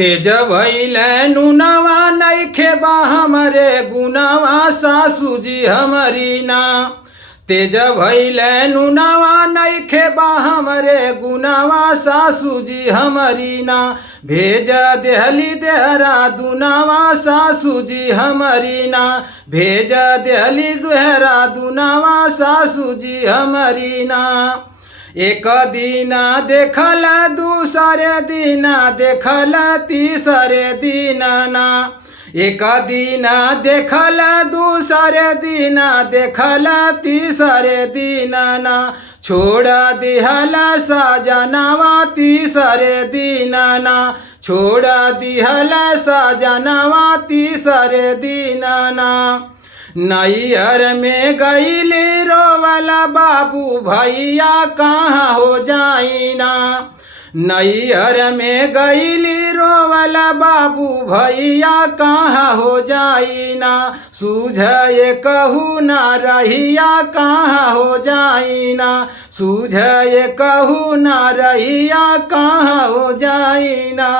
तेज भइले नुनवा नइखे बा हमरे गुनवा सासुजी हमरी ना। तेज भइले नुनवा नइखे बा हमरे गुनवा सासुजी हमरी ना। भेज देहली देहरादूनवा सासुजी हमरी ना। भेज देहली देहरादूनवा सासुजी हमरी ना। एक दीना देखल दूसरे दीना देखल तीसरे दीना ना। एक दीना देखल दूसरे दीना देखल तीसरे दीना ना। छोड़ दिहल सजनवा तीसरे दीना ना। छोड़ दिहल सजनवा तीसरे दीना ना। नैहर में गईली रोवला बाबू भैया कहाँ हो जाइना। नैहर में गईली रोवला बाबू भैया कहाँ हो जाइना। सूझे कहू ना रहिया कहाँ हो जाइना। सूझे कहू ना रहिया कहाँ हो जाइना।